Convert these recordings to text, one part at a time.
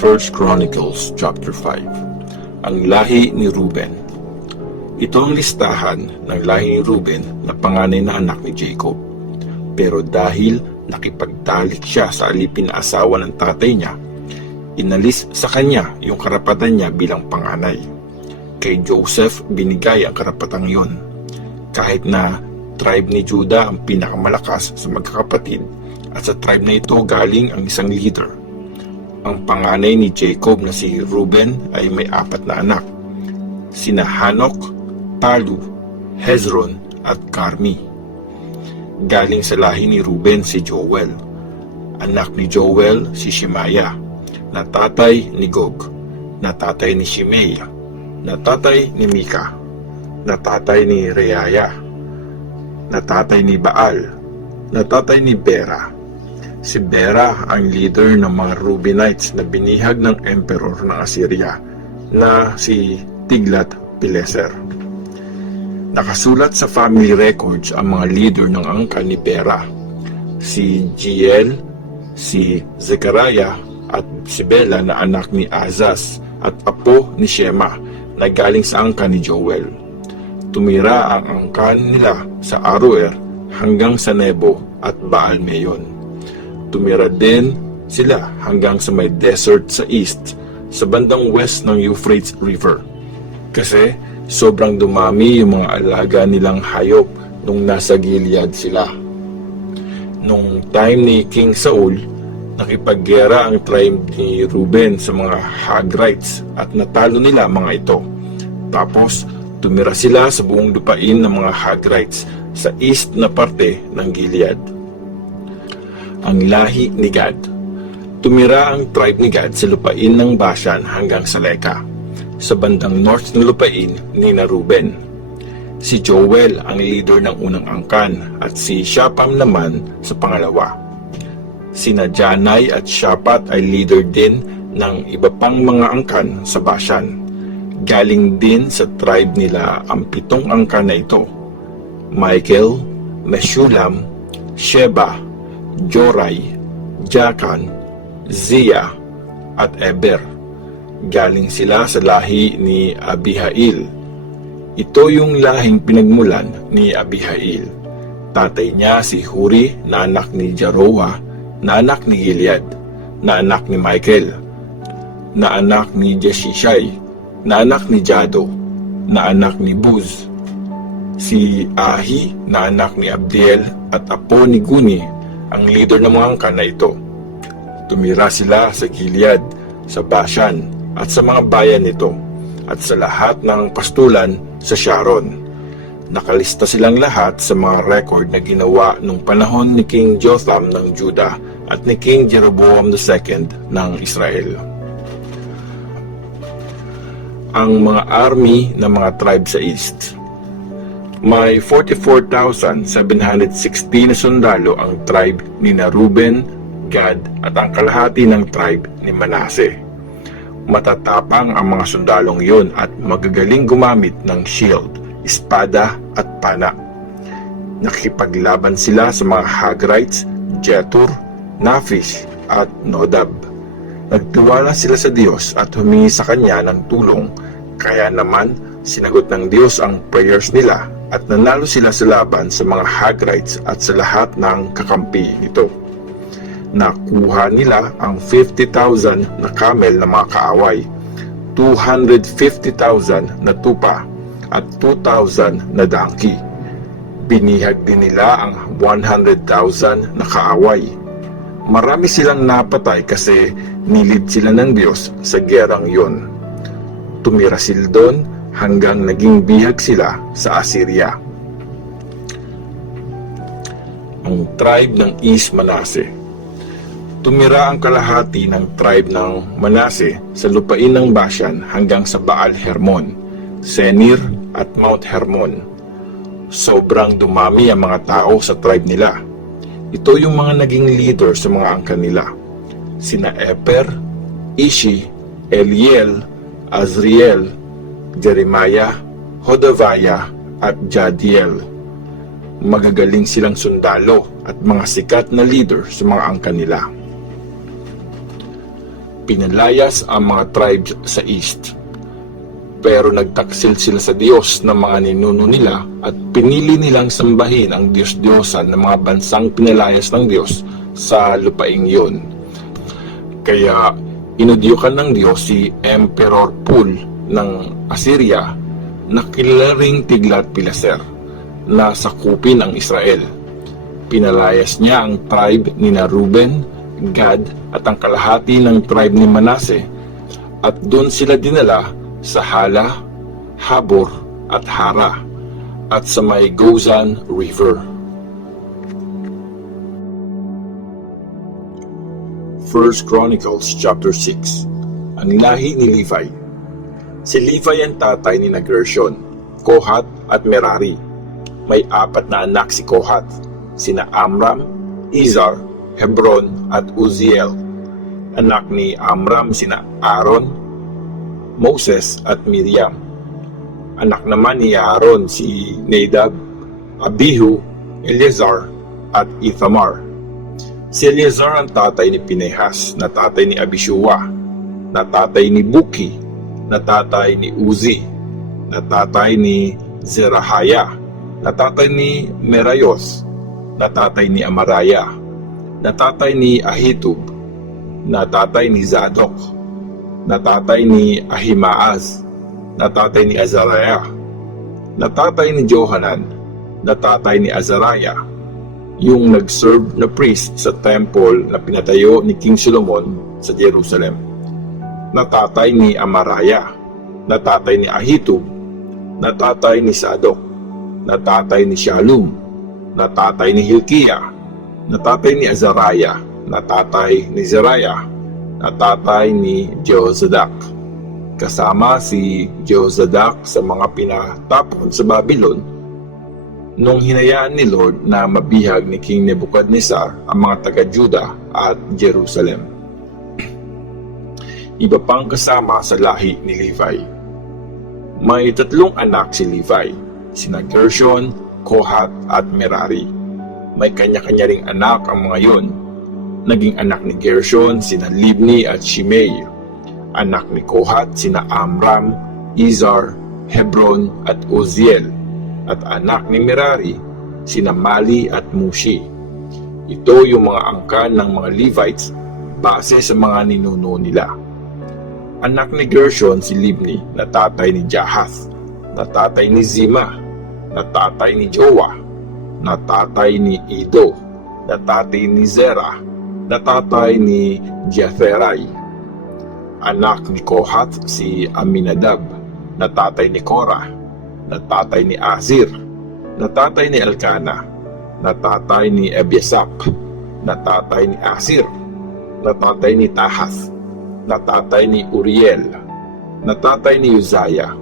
1 Chronicles chapter 5. Ang lahi ni Ruben. Ito ang listahan ng lahi ni Ruben na panganay na anak ni Jacob. Pero dahil nakipagtalik siya sa alipin na asawa ng tatay niya, inalis sa kanya yung karapatan niya bilang panganay. Kay Joseph binigay ang karapatang yon. Kahit na tribe ni Judah ang pinakamalakas sa magkakapatid, at sa tribe na ito galing ang isang leader. Ang panganay ni Jacob na si Ruben ay may 4 na anak, sina Hanok, Palu, Hezron at Carmi. Galing sa lahi ni Ruben si Joel. Anak ni Joel si Shemaiah, na tatay ni Gog, na tatay ni Shimei, na tatay ni Mika, na tatay ni Reaya, na tatay ni Baal, na tatay ni Bera. Si Bera ang leader ng mga Reubenites na binihag ng emperor ng Assyria na si Tiglath-Pileser. Nakasulat sa family records ang mga leader ng angkan ni Bera, si Giel, si Zechariah at si Bela na anak ni Azaz at apo ni Shema na galing sa angkan ni Joel. Tumira ang angkan nila sa Aroer hanggang sa Nebo at Baal-Meyon. Tumira din sila hanggang sa may desert sa east, sa bandang west ng Euphrates River. Kasi sobrang dumami yung mga alaga nilang hayop nung nasa Gilead sila. Nung time ni King Saul, nakipaggera ang tribe ni Ruben sa mga Hagrites at natalo nila mga ito. Tapos tumira sila sa buong lupain ng mga Hagrites sa east na parte ng Gilead. Ang lahi ni Gad. Tumira ang tribe ni Gad sa lupain ng Bashan hanggang sa Leka, sa bandang north ng lupain ni Ruben. Si Joel ang leader ng unang angkan at si Shapam naman sa pangalawa. Sina Janai at Shapat ay leader din ng iba pang mga angkan sa Bashan. Galing din sa tribe nila ang 7 angkan na ito: Michael, Meshulam, Sheba, Jorai, Jakan, Zia at Eber. Galing sila sa lahi ni Abihail. Ito yung lahing pinagmulan ni Abihail. Tatay niya si Huri na anak ni Jaroah, na anak ni Gilead, na anak ni Michael, na anak ni Jeshishai, na anak ni Jado, na anak ni Buz. Si Ahi na anak ni Abdiel at apo ni Guni ang leader ng mga angkan na ito. Tumira sila sa Gilead, sa Bashan at sa mga bayan nito, at sa lahat ng pastulan sa Sharon. Nakalista silang lahat sa mga record na ginawa nung panahon ni King Jotham ng Judah at ni King Jeroboam II ng Israel. Ang mga army ng mga tribe sa east. May 44,760 na sundalo ang tribe ni Ruben, Gad at ang kalahati ng tribe ni Manase. Matatapang ang mga sundalong yun at magagaling gumamit ng shield, espada at pana. Nakikipaglaban sila sa mga Hagrites, Jetur, Naphish at Nodab. Nagtiwala sila sa Diyos at humingi sa Kanya ng tulong, kaya naman sinagot ng Diyos ang prayers nila at nanalo sila sa laban sa mga Hagrites at sa lahat ng kakampi nito. Nakuha nila ang 50,000 na camel na mga kaaway, 250,000 na tupa at 2,000 na donkey. Binihag din nila ang 100,000 na kaaway. Marami silang napatay kasi nilid sila ng Diyos sa gerang yon. Tumira sila doon hanggang naging bihag sila sa Assyria. Ang tribe ng East Manase. Tumira ang kalahati ng tribe ng Manase sa lupain ng Bashan hanggang sa Baal Hermon, Senir at Mount Hermon. Sobrang dumami ang mga tao sa tribe nila. Ito yung mga naging leader sa mga angkan nila: sina Eper, Ishi, Eliel, Azriel, Jeremiah, Hodaviah at Jadiel. Magagaling silang sundalo at mga sikat na leader sa mga angkan nila. pinalayas ang mga tribes sa east. Pero nagtaksil sila sa Diyos ng mga ninuno nila at pinili nilang sambahin ang Diyos-Diyosan ng mga bansang pinalayas ng Diyos sa lupaing yun. Kaya inudyukan ng Diyos si Emperor Pul ng Assyria na kilala ring Tiglat-Pileser na sakupin ang Israel. Pinalayas niya ang tribe ni Reuben, Gad at ang kalahati ng tribe ni Manasseh at doon sila dinala sa Hala, Habor at Hara at sa may Gozan River. 1 Chronicles chapter 6. Ang lahi ni Levi. Si Levi ang tatay ni Gershon, Kohat at Merari. May 4 na anak si Kohat, sina Amram, Izhar, Hebron at Uziel. Anak ni Amram sina Aaron, Moses at Miriam. Anak naman ni Aaron si Nadab, Abihu, Eleazar at Ithamar. Si Eleazar ang tatay ni Pinehas, na tatay ni Abishua, na tatay ni Buki, na tatay ni Uzi, na tatay ni Zerahaya, na tatay ni Merayos, na tatay ni Amaraya, na tatay ni Ahitub, na tatay ni Zadok, na tatay ni Ahimaaz, na tatay ni Azariah, na tatay ni Johanan, na tatay ni Azariah, yung nag-serve na priest sa temple na pinatayo ni King Solomon sa Jerusalem, na tatay ni Amaraya, na tatay ni Ahitub, na tatay ni Sadok, na tatay ni Shalom, na tatay ni Hilkiah, na tatay ni Azariah, na tatay ni Zeriah, na tatay ni Jehozadak. Kasama si Jehozadak sa mga pinatapon sa Babylon nung hinayaan ni Lord na mabihag ni King Nebuchadnezzar ang mga taga-Juda at Jerusalem. Iba pang kasama sa lahi ni Levi. May 3 anak si Levi, sina Gershon, Kohat at Merari. May kanya-kanya ring anak ang mga yon. Naging anak ni Gershon sina Libni at Shimei. Anak ni Kohat sina Amram, Izhar, Hebron at Uziel. At anak ni Merari sina Mali at Mushi. Ito yung mga angkan ng mga Levites base sa mga ninuno nila. Anak ni Gershon si Libni, na tatay ni Jahath, na tatay ni Zima, na tatay ni Joah, na tatay ni Ido, na tatay ni Zerah, na tatay ni Jetherai. Anak ni Kohat si Aminadab, na tatay ni Korah, na tatay ni Azir, na tatay ni Elkanah, na tatay ni Ebiasap, na tatay ni Asir, na tatay ni Tahath, na tatay ni Uriel, na tatay ni Uzziah,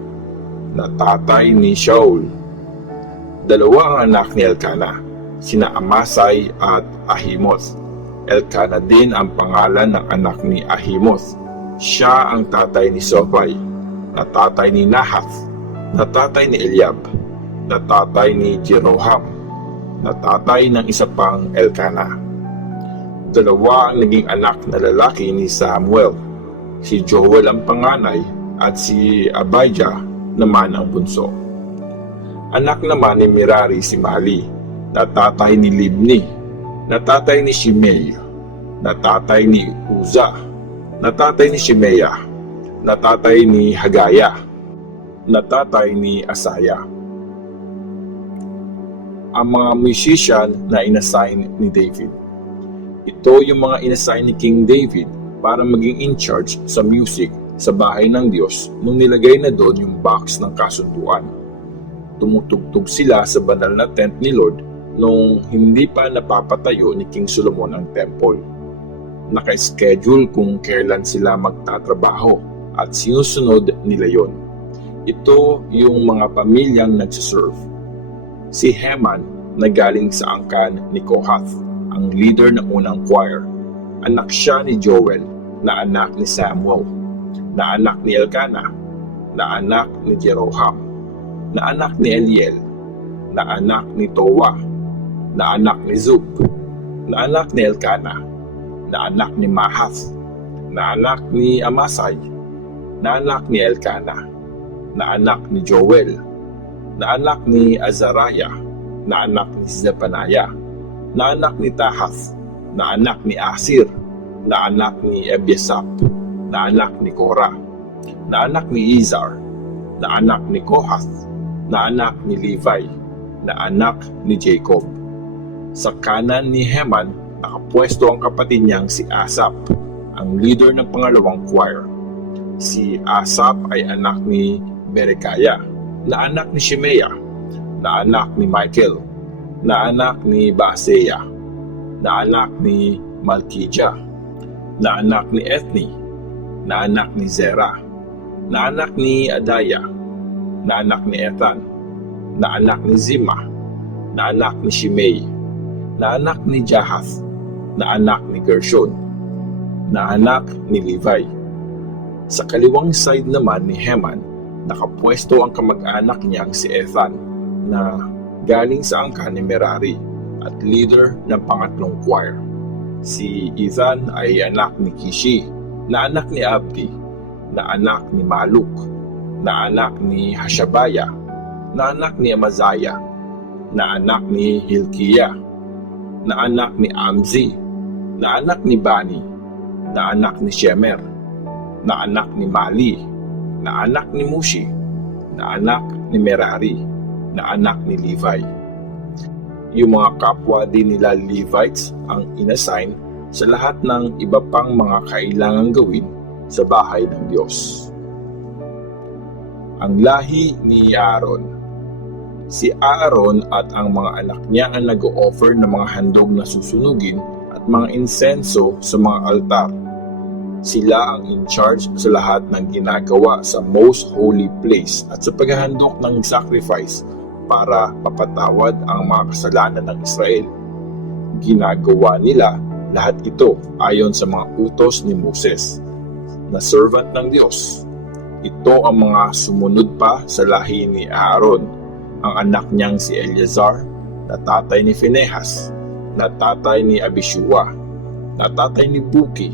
na tatay ni Shaul. 2 ang anak ni Elkanah, sina Amasai at Ahimoth. Elkanah din ang pangalan ng anak ni Ahimoth. Siya ang tatay ni Sofai, na tatay ni Nahath, na tatay ni Eliab, na tatay ni Jeroham, na tatay ng isa pang Elkanah. 2 ang naging anak na lalaki ni Samuel, si Joel ang panganay at si Abijah naman ang bunso. Anak naman ni Merari si Mali, na tatay ni Libni, na tatay ni Shimei, na tatay ni Uza, na tatay ni Shimeah, na tatay ni Hagaya, na tatay ni Asaya. Ang mga musician na inassign ni David. Ito yung mga inassign ni King David para maging in charge sa music sa bahay ng Diyos nung nilagay na doon yung box ng kasunduan. Tumutugtog sila sa banal na tent ni Lord nung hindi pa napapatayo ni King Solomon ang temple. Naka-schedule kung kailan sila magtatrabaho at sinusunod nila yon. Ito yung mga pamilyang nagsiserve. Si Heman na galing sa angkan ni Kohath, ang leader ng unang choir. Anak siya ni Joel, na anak ni Samuel, na anak ni Elkanah, na anak ni Jeroham, na anak ni Eliel, na anak ni Towa, na anak ni Zub, na anak ni Elkanah, na anak ni Mahath, na anak ni Amasai, na anak ni Elkana, na anak ni Joel, na anak ni Azariah, na anak ni Zephaniah, na anak ni Tahath, na anak ni Asir, na anak ni Ebiasap, na anak ni Korah, na anak ni Izar, na anak ni Kohath, na anak ni Levi, na anak ni Jacob. Sa kanan ni Heman, nakapwesto ang kapatid niyang si Asaph, ang leader ng pangalawang choir. Si Asaph ay anak ni Berekiah, na anak ni Shimea, na anak ni Michael, na anak ni Baaseya, na anak ni Malkijah, na anak ni Ethni, na anak ni Zerah, na anak ni Adaya, na anak ni Ethan, na anak ni Zima, na anak ni Shimei, na anak ni Jahath, na anak ni Gershon, na anak ni Levi. Sa kaliwang side naman ni Heman, nakapwesto ang kamag-anak niyang si Ethan, na galing sa angkan ni Merari at leader ng pangatlong choir. Si Ethan ay anak ni Kishi, na anak ni Abdi, na anak ni Maluk, na anak ni Hashabaya, na anak ni Amazaya, na anak ni Hilkiah, na anak ni Amzi, na anak ni Bani, na anak ni Shemer, na anak ni Mali, na anak ni Mushi, na anak ni Merari, na anak ni Levi. Yung mga kapwa din nila Levites ang inassign sa lahat ng iba pang mga kailangang gawin sa bahay ng Diyos. Ang lahi ni Aaron. Si Aaron at ang mga anak niya ang nag-o-offer ng mga handog na susunugin at mga insenso sa mga altar. Sila ang in charge sa lahat ng ginagawa sa most holy place at sa paghahandog ng sacrifice para mapatawad ang mga kasalanan ng Israel. Ginagawa nila lahat ito ayon sa mga utos ni Moses, na servant ng Diyos. Ito ang mga sumunod pa sa lahi ni Aaron, ang anak niyang si Eleazar, na tatay ni Phinehas, na tatay ni Abishua, na tatay ni Buki,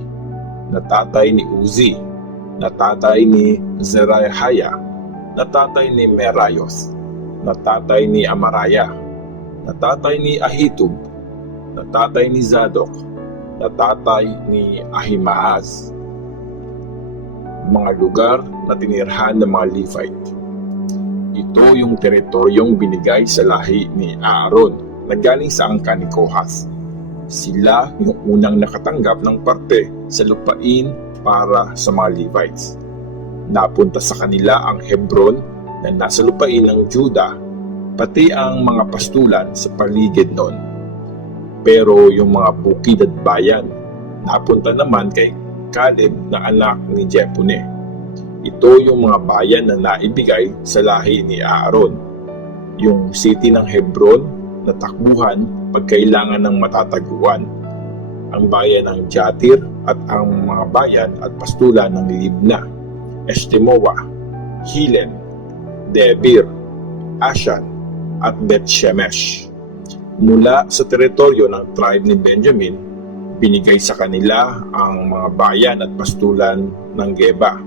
na tatay ni Uzi, na tatay ni Zerahiah, na tatay ni Merayoth, na tatay ni Amaraya, na tatay ni Ahitub, na tatay ni Zadok, na tatay ni Ahimaaz. Mga lugar na tinirhan ng mga Levite. Ito yung teritoryong binigay sa lahi ni Aaron na galing sa angkan ni Kohath. Sila yung unang nakatanggap ng parte sa lupain para sa mga Levites. Napunta sa kanila ang Hebron na nasa lupain ng Juda, pati ang mga pastulan sa paligid noon. Pero yung mga bukid at bayan, napunta naman kay Caleb na anak ni Jepune. Ito yung mga bayan na naibigay sa lahi ni Aaron. Yung city ng Hebron na takbuhan pagkailangan ng matataguan. Ang bayan ng Jatir at ang mga bayan at pastulan ng Libna, Eshtemoa, Hilen, Debir, Ashan at Bet-Shemesh. Mula sa teritoryo ng tribe ni Benjamin, binigay sa kanila ang mga bayan at pastulan ng Geba,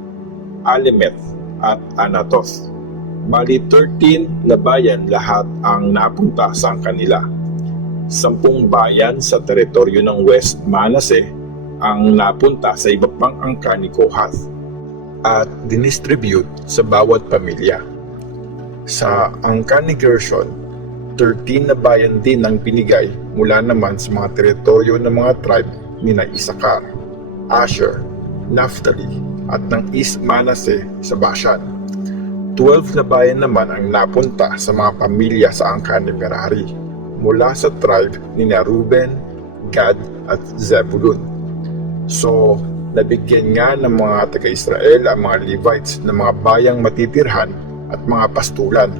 Alemeth at Anatoth. Bali 13 na bayan lahat ang napunta sa kanila. 10 bayan sa teritoryo ng West Manasseh ang napunta sa iba pang angkan ni Kohath at dinistribute sa bawat pamilya. Sa angkan ni Gershon, 13 na bayan din ang binigay mula naman sa mga teritoryo ng mga tribe ni Isakar, Asher, Naphtali at ng East Manasseh sa Bashan. 12 na bayan naman ang napunta sa mga pamilya sa angkan ni Merari mula sa tribe ni Reuben, Gad at Zebulun. So, nabigyan nga ng mga taga-Israel ang mga Levites ng mga bayang matitirhan at mga pastulan.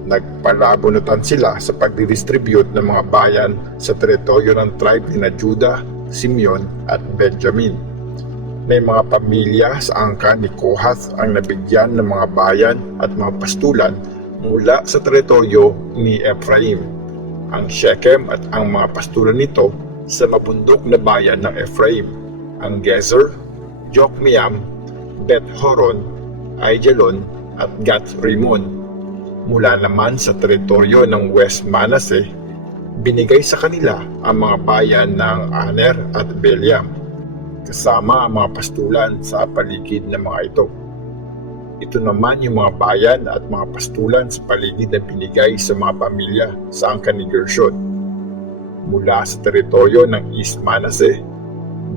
Nagpalabunutan sila sa pagdidistribute ng mga bayan sa teritoryo ng tribe ni Judah, Simeon at Benjamin. May mga pamilya sa angkan ni Kohath ang nabigyan ng mga bayan at mga pastulan mula sa teritoryo ni Ephraim, ang Shechem at ang mga pastulan nito sa mabundok na bayan ng Ephraim, ang Gezer, Jokmeam, Beth-horon, Aijalon at Gath-rimon. Mula naman sa teritoryo ng West Manasseh, binigay sa kanila ang mga bayan ng Aner at Beliam, kasama ang mga pastulan sa paligid ng mga ito. Ito naman yung mga bayan at mga pastulan sa paligid na binigay sa mga pamilya sa angkan ni Gershon. Mula sa teritoryo ng East Manasseh,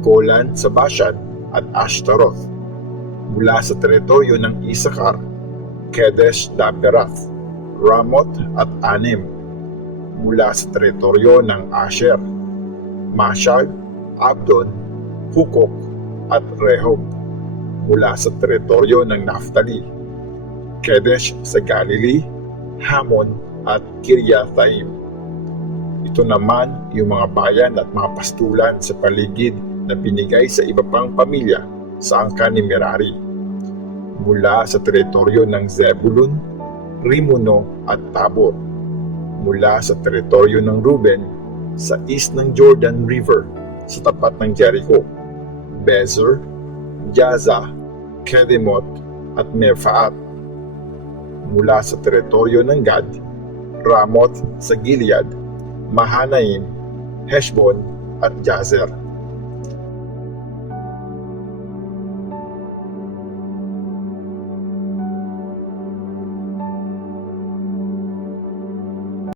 Golan sa Bashan at Ashtaroth. Mula sa teritoryo ng Isakar, Kedesh Daberath, Ramoth at Anim. Mula sa teritoryo ng Asher, Mashal, Abdon, Hukok at Rehob. Mula sa teritoryo ng Naphtali, Kedesh sa Galilee, Hamon at Kiryathaim. Ito naman yung mga bayan at mga pastulan sa paligid na binigay sa iba pang pamilya sa angkan ni Merari. Mula sa teritoryo ng Zebulun, Rimono at Tabor. Mula sa teritoryo ng Ruben sa east ng Jordan River sa tapat ng Jericho, Bezer, Jaza, Kedemoth at Mefaat. Mula sa teritoryo ng Gad, Ramoth sa Gilead, Mahanaim, Heshbon at Jazer.